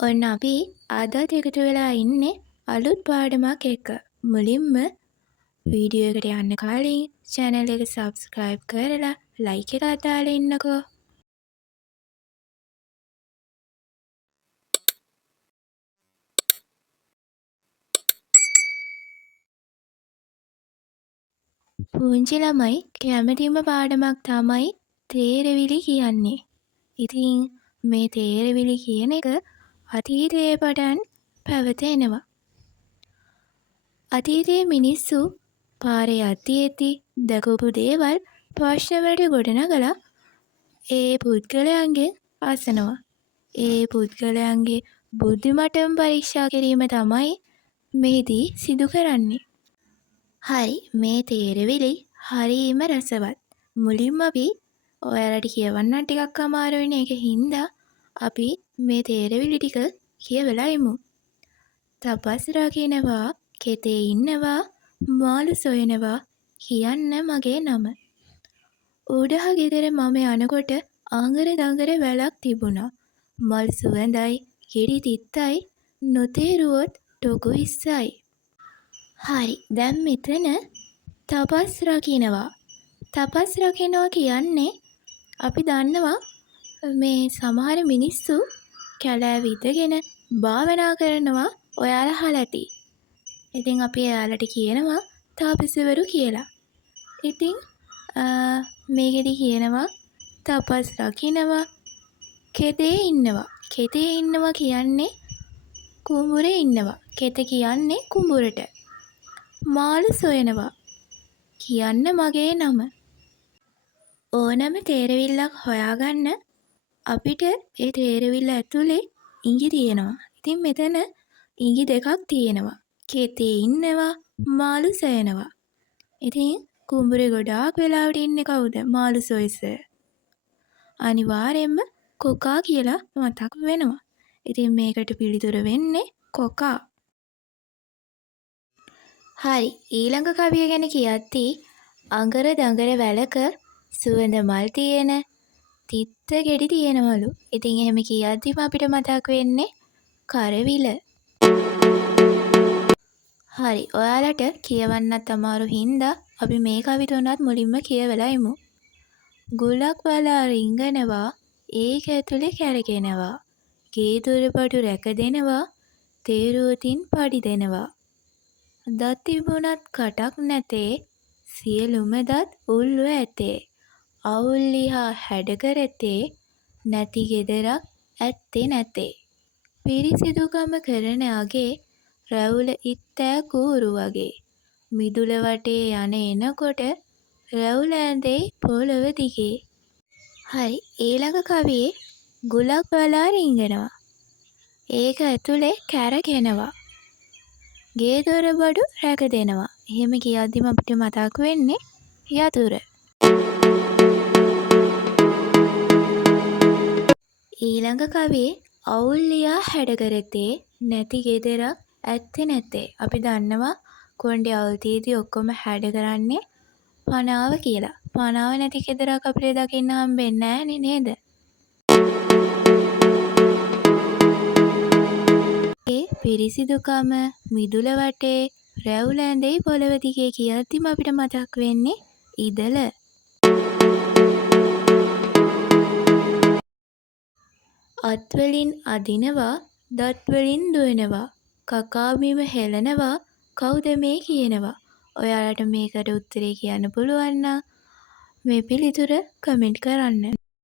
ඔන්න අපි අදත් එකතු වෙලා ඉන්නේ අලුත් පාඩමක් එක්ක. මුලින්ම වීඩියෝ එකට යන්න කලින් channel එක subscribe කරලා like එකක් දාලා ඉන්නකෝ. පුංචි ළමයි කැමතිම පාඩමක් තමයි තේරවිලි කියන්නේ. ඉතින් මේ තේරවිලි කියන එක අතීතයේ පටන් පැවතෙනවා. අතීතයේ මිනිස්සු පාරේ යද්දී දැකපු දේවල් ප්‍රශ්නවලට ගොඩනගලා ඒ පුද්ගලයන්ගෙන් අසනවා. ඒ පුද්ගලයන්ගේ බුද්ධිමට්ටම පරීක්ෂා කිරීම තමයි මෙහිදී සිදු කරන්නේ. හරි, මේ තේරවිලි හරිම රසවත්. මුලින්ම අපි ඔයාලට කියවන්න ටිකක් අමාරු වෙන එක හින්දා අපි මේ තේරවිලි ටික කියවලා ඉමු. තපස් රකින්නවා, කෙතේ ඉන්නවා, මාළු සොයනවා කියන්න මගේ නම. උඩහ ගෙදර මම යනකොට අඟර දඟර වැලක් තිබුණා. මල් සුවඳයි, කිරි තිත්තයි, නොතේරුවොත් ටොකු ඉස්සයි. හරි, දැන් මෙතන තපස් රකින්නවා. තපස් රකින්නවා කියන්නේ අපි දන්නවා මේ සමහර මිනිස්සු කැලෑ විදගෙන භාවනා කරනවා. ඔයාලා අහලා ඇති. ඉතින් අපි එයාලට කියනවා තාපසවරු කියලා. ඉතින් මේකෙදි කියනවා තපස් රකින්නවා, කෙතේ ඉන්නවා. කෙතේ ඉන්නවා කියන්නේ කුඹුරේ ඉන්නවා. කෙත කියන්නේ කුඹුරට. මාළු සොයනවා කියන්න මගේ නම. ඕනම තේරවිල්ලක් හොයාගන්න අපිට ඒ තේරවිල්ල ඇතුලේ ඉඟි තියෙනවා. ඉතින් මෙතන ඉඟි දෙකක් තියෙනවා. කෙතේ ඉන්නවා, මාළු සොයනවා. ඉතින් කුඹුරේ ගොඩාක් වෙලාවට ඉන්නේ කවුද? මාළු සොයස. අනිවාර්යෙන්ම කොකා කියලා මතක් වෙනවා. ඉතින් මේකට පිළිතුර වෙන්නේ කොකා. හරි, ඊළඟ කවිය ගැන කියද්දී අඟර දඟර වැලක සුවඳ මල් තියෙන තිත්ත ගෙඩි තියෙනවලු. ඉතින් එහෙම කියද්දිම අපිට මතක් වෙන්නේ කරවිල. හරි, ඔයාලට කියවන්නත් අමාරු හින්දා අපි මේ කවි තුනත් මුලින්ම කියවලා ඉමු. ගුලක් බලා රිංගනවා, ඒක ඇතුලේ කැරකෙනවා. ගේ දොරපඩු රැක දෙනවා, තේරුවතින් පඩි දෙනවා. දත් තිබුණත් කටක් නැතේ, සියලුම දත් උල්ව ඇතේ. අවුල්ලිහා හැඩ කරතේ, නැති ගෙදරක් ඇත්තේ නැතේ. පිරිසිදුකම කරන අගේ, රැවුල ඉත්තෑ කූරු වගේ. මිදුල වටේ යන එනකොට, රැවුල ඇඳෙයි පොළොව දිගේ. හරි, ඊළඟ කවියේ ගුලක් බලා රිංගනවා. ඒක ඇතුලේ කැරකෙනවා. ගේ දොරබඩු රැක දෙනවා. එහෙම කියද්දිම අපිට මතක් වෙන්නේ යතුර. ඊළඟ කවියේ අවුල් ලියා හැඩ කරතේ, නැති ගෙදරක් ඇත්තේ නැතේ. අපි දන්නවා කොණ්ඩේ අවුල් තියදී ඔක්කොම හැඩ කරන්නේ පනාව කියලා. පනාව නැති ගෙදරක් අපිට දකින්න හම්බෙන්නේ නෑනේ නේද? ඒ පිරිසිදුකම, මිදුල වටේ, රැවුල ඇඳෙයි පොළව දිගේ කියද්දිම අපිට මතක් වෙන්නේ ඉදල. අත්වලින් අදිනවා, දත්වලින් දුවනවා, කකා බිම හෙලනවා, කවුද මේ කියනවා. ඔයාලට මේකට උත්තරේ කියන්න පුළුවන් නම් මේ පිළිතුර කමෙන්ට් කරන්න.